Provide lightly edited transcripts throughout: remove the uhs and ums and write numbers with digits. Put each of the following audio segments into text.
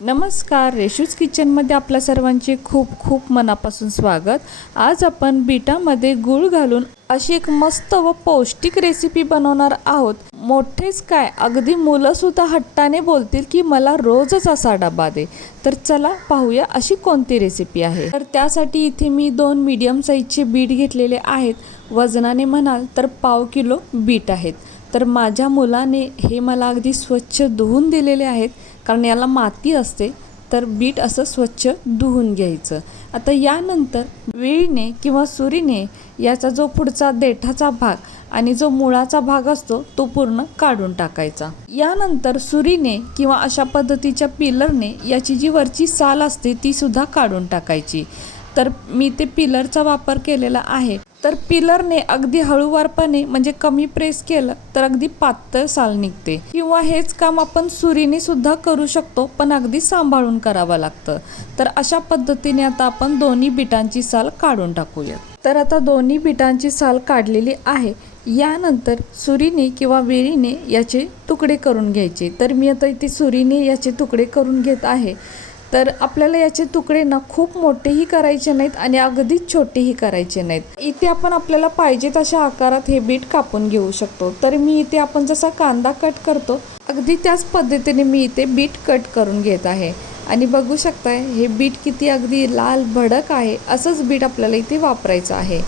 नमस्कार, रेशूज किचनमध्ये आपल्या सर्वांचे खूप खूप मनापासून स्वागत। आज आपण बीटामध्ये गूळ घालून अशी एक मस्त व पौष्टिक रेसिपी बनवणार आहोत। मोठेच काय, अगदी मुलंसुद्धा हट्टाने बोलतील की मला रोजच असा डबा दे। तर चला पाहूया अशी कोणती रेसिपी आहे। तर त्यासाठी इथे मी 2 मीडियम साईजचे बीट घेतलेले आहेत। वजनाने म्हणाल तर पाव किलो बीट आहेत। तर माझ्या मुलाने हे मला अगदी स्वच्छ धुवून दिलेले आहेत, कारण याला माती असते। तर बीट असं स्वच्छ धुवून घ्यायचं। आता यानंतर विळीने किंवा सुरीने याचा जो पुढचा देठाचा भाग आणि जो मुळाचा भाग असतो तो पूर्ण काढून टाकायचा। यानंतर सुरीने किंवा अशा पद्धतीच्या पिलरने याची जी वरची साल असते ती सुद्धा काढून टाकायची। तर मी ते पिलरचा वापर केलेला आहे। तर पिलरने अगदी हळूवारपणे म्हणजे कमी प्रेस केलं तर अगदी पातळ साल निघते, किंवा हेच काम आपण सुरीने सुद्धा करू शकतो, पण अगदी सांभाळून करावं लागतं। तर अशा पद्धतीने आता आपण दोन्ही बीटांची साल काढून टाकूया। तर आता दोन्ही बीटांची साल काढलेली आहे। यानंतर सुरीने किंवा वेळीने याचे तुकडे करून घ्यायचे। तर मी आता इथे सुरीने याचे तुकडे करून घेत आहे। तर आपल्याला याचे तुकडे ना खूप मोठेही करायचे नाहीत आणि अगदीच छोटेही करायचे नाहीत। इथे आपण आपल्याला पाहिजे तशा आकारात हे बीट कापून घेऊ शकतो। तर मी इथे आपण जसा कांदा कट करतो अगदी त्याच पद्धतीने मी इथे बीट कट करून घेत आहे। आणि बघू शकताय हे बीट किती अगदी लाल भडक आहे। असंच बीट आपल्याला इथे वापरायचं आहे।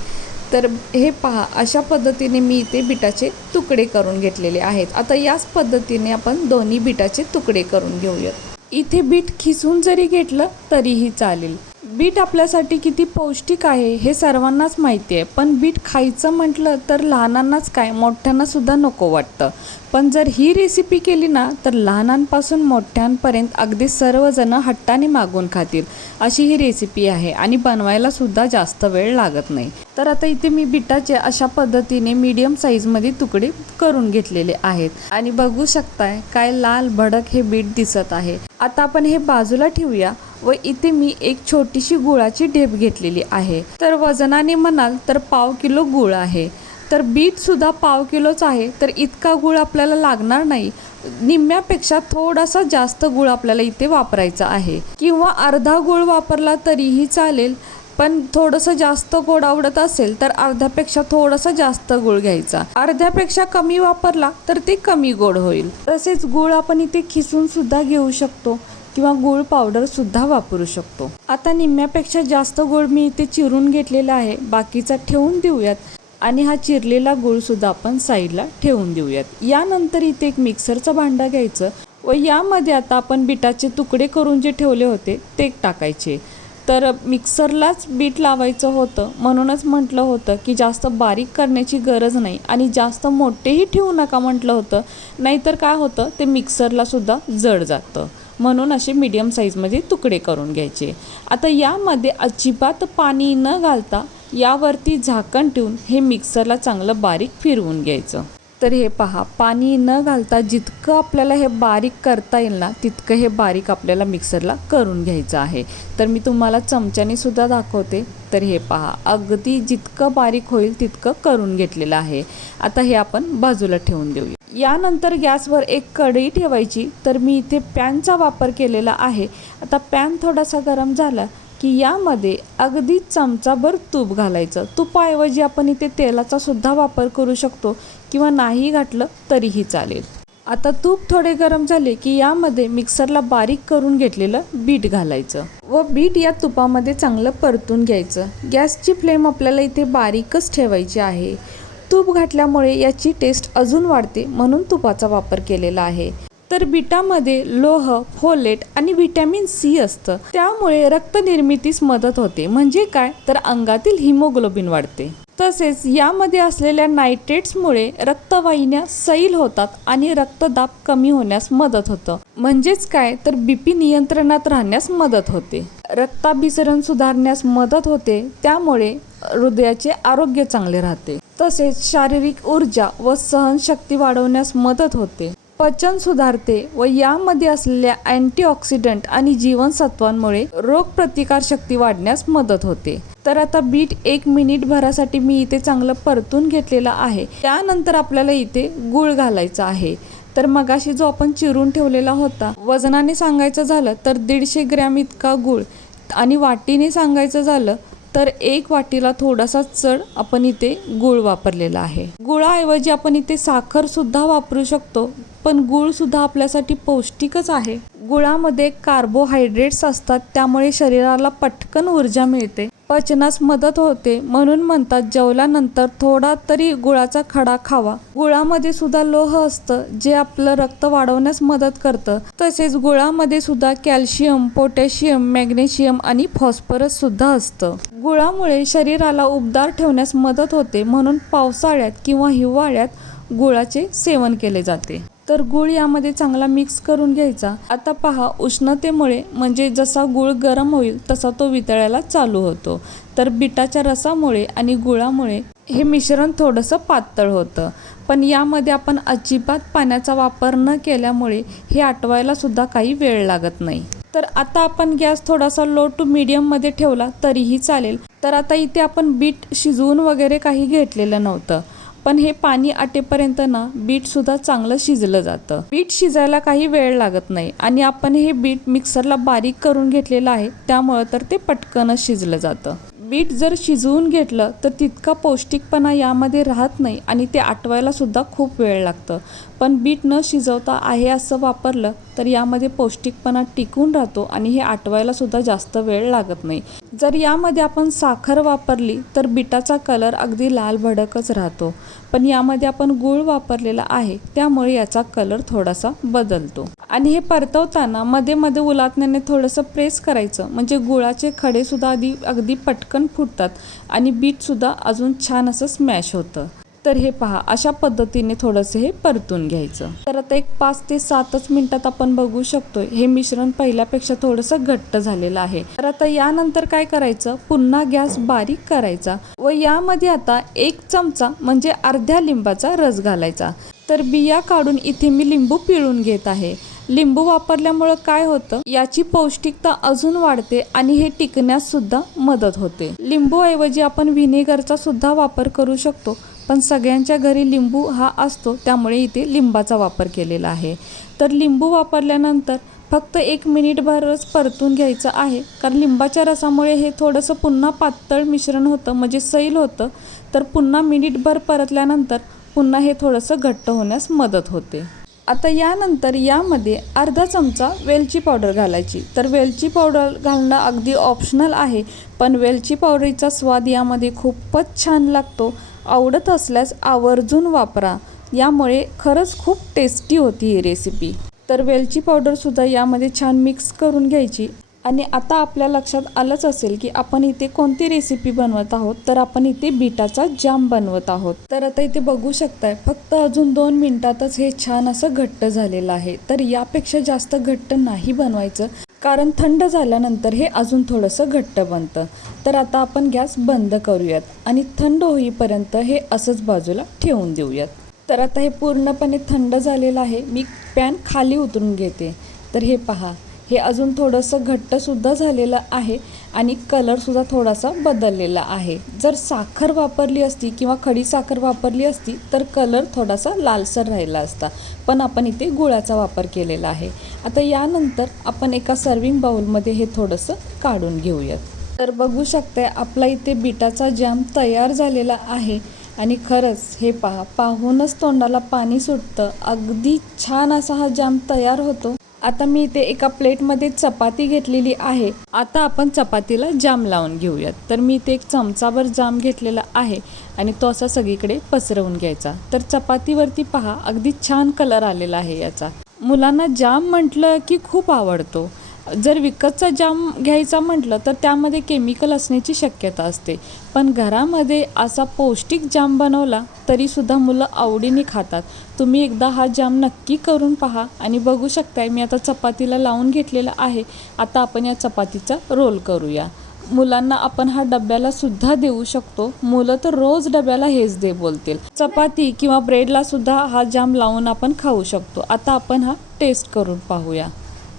तर हे पहा, अशा पद्धतीने मी इथे बीटाचे तुकडे करून घेतलेले आहेत। आता याच पद्धतीने आपण दोन्ही बीटाचे तुकडे करून घेऊयात। इथे बीट खिसून जरी घेतलं तरीही चालेल। बीट आपल्यासाठी किती पौष्टिक आहे हे सर्वांनाच माहिती आहे, पण बीट खायचं म्हटलं तर लहानांनाच काय, मोठ्यांना सुद्धा नको वाटतं। पण जर ही रेसिपी केली ना तर लहानांपासून मोठ्यांपर्यंत अगदी सर्वजण हट्टाने मागून खातील अशी ही रेसिपी आहे, आणि बनवायला सुद्धा जास्त वेळ लागत नाही। तर आता इथे मी बीटाचे अशा पद्धतीने मीडियम साईजमध्ये तुकडे करून घेतलेले आहेत, आणि बघू शकताय काय लाल भडक हे बीट दिसत आहे। आता आपण हे बाजूला ठेवूया व इथे मी एक छोटीशी गुळाची ढेप घेतलेली आहे। तर वजनाने म्हणाल तर पाव किलो गुळ आहे। तर बीट सुद्धा पाव किलोच आहे, तर इतका गुळ आपल्याला लागणार नाही। निम्म्यापेक्षा थोडासा जास्त गुळ आपल्याला इथे वापरायचा आहे, किंवा अर्धा गुळ वापरला तरीही चालेल। पण थोडंसं जास्त गोड आवडत असेल तर अर्ध्यापेक्षा थोडासा जास्त गुळ घ्यायचा। अर्ध्यापेक्षा कमी वापरला तर ते कमी गोड होईल। तसेच गुळ आपण इथे खिसून सुद्धा घेऊ शकतो, किंवा गूळ पावडर सुद्धा वापरू शकतो। आता निम्म्यापेक्षा जास्त गूळ मी इथे चिरून घेतलेला आहे, बाकीचा ठेवून देऊयात। आणि हा चिरलेला गूळ सुद्धा आपण साईडला ठेवून देऊयात। यानंतर इथे एक मिक्सरचं भांडं घ्यायचं व यामध्ये आता आपण बीटाचे तुकडे करून जे ठेवले होते ते टाकायचे। तर मिक्सरलाच बीट लावायचं होतं, म्हणूनच म्हटलं होतं की जास्त बारीक करण्याची गरज नाही, आणि जास्त मोठेही ठेवू नका म्हटलं होतं, नाहीतर काय होतं ते मिक्सरला सुद्धा जड जातं। म्हणून असे मीडियम साईजमध्ये तुकडे करून घ्यायचे। आता यामध्ये अजिबात पाणी न घालता यावरती झाकण ठेवून हे मिक्सरला चांगलं बारीक फिरवून घ्यायचं। तर हे पहा, पाणी न घालता जितकं आपल्याला हे बारीक करता येईल ना तितकं हे बारीक आपल्याला मिक्सरला करून घ्यायचं आहे। तर मी तुम्हाला चमच्याने सुद्धा दाखवते। तर हे पहा, अगदी जितकं बारीक होईल तितकं करून घेतलेलं आहे। आता हे आपण बाजूला ठेवून देऊया। यानंतर गॅसवर एक कढई ठेवायची। तर मी इथे पॅनचा वापर केलेला आहे। आता पॅन थोडासा गरम झाला की यामध्ये अगदी चमचाभर तूप घालायचं। तुपाऐवजी आपण इथे तेलाचा सुद्धा वापर करू शकतो, किंवा नाही घातलं तरीही चालेल। आता तूप थोडे गरम झाले की यामध्ये मिक्सरला बारीक करून घेतलेलं बीट घालायचं व बीट या तुपामध्ये चांगलं परतून घ्यायचं। गॅसची फ्लेम आपल्याला इथे बारीकच ठेवायची आहे। तूप घातल्यामुळे याची टेस्ट अजून वाढते, म्हणून तुपाचा वापर केलेला आहे। तर बीटामध्ये लोह, फोलेट आणि व्हिटॅमिन सी असतं, त्यामुळे रक्तनिर्मितीस मदत होते। म्हणजे काय, तर अंगातील हिमोग्लोबिन वाढते। तसेच यामध्ये असलेल्या नायट्रेट्समुळे रक्तवाहिन्या सैल होतात आणि रक्तदाब कमी होण्यास मदत होतं। म्हणजेच काय, तर बीपी नियंत्रणात राहण्यास मदत होते, रक्ताभिसरण सुधारण्यास मदत होते, त्यामुळे हृदयाचे आरोग्य चांगले राहते। तसेच शारीरिक ऊर्जा व सहनशक्ती वाढवण्यास मदत होते, पचन सुधारते व यामध्ये असलेल्या अँटीऑक्सिडंट आणि जीवनसत्वांमुळे रोगप्रतिकारशक्ती वाढण्यास मदत होते। तर आता बीट 1 मिनिट भरासाठी मी इथे चांगलं परतून घेतलेलं आहे। त्यानंतर आपल्याला इथे गूळ घालायचा आहे। तर मगाशी जो आपण चिरून ठेवलेला होता, वजनाने सांगायचं झालं तर 150 ग्रॅम इतका गूळ, आणि वाटीने सांगायचं झालं तर 1 वाटीला थोडासा चढ आपण इथे गूळ वापरलेला आहे. गुळाऐवजी आपण इथे साखर सुद्धा वापरू शकतो, पण गूळ सुद्धा आपल्यासाठी पौष्टिकच आहे. गुळामध्ये कार्बोहायड्रेट्स असतात, त्यामुळे शरीराला पटकन ऊर्जा मिळते, पचनास मदत होते. म्हणून म्हणतात जेवल्यानंतर थोडा तरी गुळाचा खडा खावा. गुळामध्ये सुद्धा लोह असतं, जे आपलं रक्त वाढवण्यास मदत करतं. तसेच गुळामध्ये सुद्धा कॅल्शियम, पोटॅशियम, मॅग्नेशियम आणि फॉस्फरस सुद्धा असतं. गुळामुळे शरीराला उबदार ठेवण्यास मदत होते, म्हणून पावसाळ्यात किंवा हिवाळ्यात गुळाचे सेवन केले जाते. तर गूळ यामध्ये चांगला मिक्स करून घ्यायचा. आता पहा, उष्णतेमुळे म्हणजे जसा गूळ गरम होईल तसा तो वितळायला चालू होतो. तर बीटाच्या रसामुळे आणि गुळामुळे हे मिश्रण थोडंसं पातळ होतं, पण यामध्ये आपण अजिबात पाण्याचा वापर न केल्यामुळे हे आटवायला सुद्धा काही वेळ लागत नाही. तर आता आपण गॅस थोडासा लो टू मीडियममध्ये ठेवला तरीही चालेल. तर आता इथे आपण बीट शिजवून वगैरे काही घेतलेलं नव्हतं, पण हे पाणी आटेपर्यंत ना बीटसुद्धा चांगलं शिजलं जातं. बीट शिजायला काही वेळ लागत नाही, आणि आपण हे बीट मिक्सरला बारीक करून घेतलेलं आहे, त्यामुळं तर ते पटकनच शिजलं जातं. बीट जर शिजवून घेतलं तर तितका पौष्टिकपणा यामध्ये राहत नाही, आणि ते आटवायला सुद्धा खूप वेळ लागतं. पण बीट न शिजवता आहे असं वापरलं तर यामध्ये पौष्टिकपणा टिकून राहतो, आणि हे आटवायला सुद्धा जास्त वेळ लागत नाही. जर यामध्ये आपण साखर वापरली तर बीटाचा कलर अगदी लाल भडकच राहतो, पण यामध्ये आपण गूळ वापरलेला आहे, त्यामुळे याचा कलर थोडासा बदलतो. आणि हे परतवताना मध्ये मध्ये उलटण्याने थोडंसं प्रेस करायचं, म्हणजे गुळाचे खडे सुद्धा अगदी पटकन फुटतात, आणि बीटसुद्धा अजून छान असं स्मॅश होतं. तर हे पहा, अशा पद्धतीने थोडंसं हे परतून घ्यायचं. तर आता एक 5 ते 7 मिनिटात आपण बघू शकतोय हे मिश्रण पहिल्यापेक्षा थोडंसं घट्ट झालेलं आहे. तर आता यानंतर काय करायचं, पुन्हा गॅस बारीक करायचा व यामध्ये आता 1 चमचा म्हणजे अर्ध्या लिंबाचा रस घालायचा. तर बिया काढून इथे मी लिंबू पिळून घेत आहे. लिंबू वापरल्यामुळं काय होतं, याची पौष्टिकता अजून वाढते आणि हे टिकण्यास सुद्धा मदत होते. लिंबूऐवजी आपण व्हिनेगरचा सुद्धा वापर करू शकतो, पण सगळ्यांच्या घरी लिंबू हा असतो, त्यामुळे इथे लिंबाचा वापर केलेला आहे. तर लिंबू वापरल्यानंतर फक्त 1 मिनिटभरच परतून घ्यायचं आहे, कारण लिंबाच्या रसामुळे हे थोडंसं पुन्हा पातळ मिश्रण होतं, म्हणजे सैल होतं. तर पुन्हा मिनिटभर परतल्यानंतर पुन्हा हे थोडंसं घट्ट होण्यास मदत होते. आता यानंतर यामध्ये अर्धा चमचा वेलची पावडर घालायची. तर वेलची पावडर घालणं अगदी ऑप्शनल आहे, पण वेलची पावडरचा स्वाद यामध्ये खूपच छान लागतो. आवडत असल्यास आवर्जून वापरा, यामुळे खरंच खूप टेस्टी होती ही रेसिपी. तर वेलची पावडरसुद्धा यामध्ये छान मिक्स करून घ्यायची. आणि आता आपल्या लक्षात आलंच असेल की आपण इथे कोणती रेसिपी बनवत आहोत, तर आपण इथे बीटाचा जाम बनवत आहोत. तर आता इथे बघू शकताय, फक्त अजून 2 मिनिटातच हे छान असं घट्ट झालेलं आहे. तर यापेक्षा जास्त घट्ट नाही बनवायचं, कारण थंड झाल्यानंतर हे अजून थोडंसं घट्ट बनतं. तर आता आपण गॅस बंद करूयात आणि थंड होईपर्यंत हे असंच बाजूला ठेवून देऊयात. तर आता हे पूर्णपणे थंड झालेलं आहे. मी पॅन खाली उतरून घेते. तर हे पहा, हे अजून थोडंसं घट्टसुद्धा झालेलं आहे आणि कलरसुद्धा थोडासा बदललेला आहे. जर साखर वापरली असती किंवा खडी साखर वापरली असती तर कलर थोडासा लालसर राहिला असता, पण आपण इथे गुळाचा वापर केलेला आहे. आता यानंतर आपण एका सर्विंग बाउलमध्ये हे थोडंसं काढून घेऊयात. तर बघू शकताय, आपला इथे बीटाचा जॅम तयार झालेला आहे. आणि खरंच हे पहा, पाहूनच तोंडाला पाणी सुटतं. अगदी छान असा हा जॅम तयार होतो. आता मी इथे एका प्लेटमध्ये चपाती घेतलेली आहे. आता आपण चपातीला जाम लावून घेऊयात. तर मी इथे 1 चमचाभर जाम घेतलेला आहे आणि तो असा सगळीकडे पसरवून घ्यायचा. तर चपातीवरती पहा, अगदी छान कलर आलेला आहे याचा. मुलांना जाम म्हटलं की खूप आवडतो. जर विकतचा जाम घ्यायचा म्हटलं तर त्यामध्ये केमिकल असण्याची शक्यता असते, पण घरामध्ये असा पौष्टिक जाम बनवला तरीसुद्धा मुलं आवडीने खातात. तुम्ही एकदा हा जाम नक्की करून पहा. आणि बघू शकताय, मी आता चपातीला लावून घेतलेला आहे. आता आपण या चपातीचा रोल करूया. मुलांना आपण हा डब्याला सुद्धा देऊ शकतो. मुलं तर रोज डब्याला हेच दे बोलतील. चपाती किंवा ब्रेडला सुद्धा हा जाम लावून आपण खाऊ शकतो. आता आपण हा टेस्ट करून पाहूया.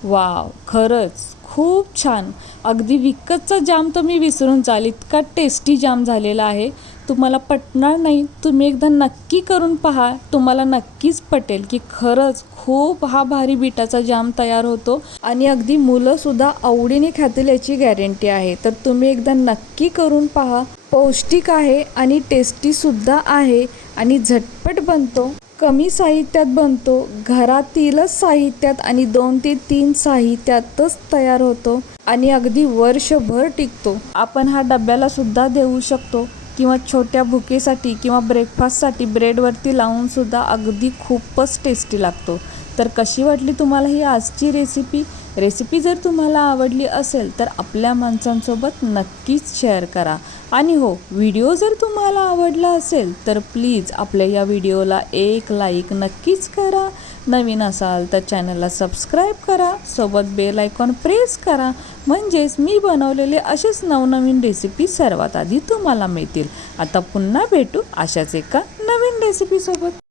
वाव, खरंच खूप छान. अगदी विकतचा जाम तुम्ही विसरून जाल, इतका टेस्टी जाम झालेला आहे. तुम्हाला पटणार नाही, तुम्ही एकदा नक्की करून पहा. तुम्हाला नक्कीच पटेल की खरंच खूप हा भारी बीटाचा जाम तयार होतो आणि अगदी मुलंसुद्धा आवडीने खातील याची गॅरंटी आहे. तर तुम्ही एकदा नक्की करून पहा. पौष्टिक आहे आणि टेस्टीसुद्धा आहे आणि झटपट बनतो. कमी साहित्यात बनतो, घरातीलच साहित्यात आणि 2 ते 3 साहित्यातच तयार होतो आणि अगदी वर्षभर टिकतो. आपण हा डब्याला सुद्धा देऊ शकतो किंवा छोट्या भुकेसाठी किंवा ब्रेकफास्टसाठी ब्रेडवरती लावून सुद्धा अगदी खूपच टेस्टी लागतो. तर कशी वाटली तुम्हाला ही आजची रेसिपी जर तुम्हाला आवडली असेल तर आपल्या माणसांसोबत नक्कीच शेअर करा. आणि हो, व्हिडिओ जर तुम्हाला आवडला असेल तर प्लीज आपल्या या व्हिडिओला एक लाईक नक्कीच करा. नवीन असाल तर चॅनलला सबस्क्राईब करा, सोबत बेल आयकॉन प्रेस करा, म्हणजेच मी बनवलेले असेच नवनवीन रेसिपी सर्वात आधी तुम्हाला मिळतील. आता पुन्हा भेटू अशाच एका नवीन रेसिपीसोबत.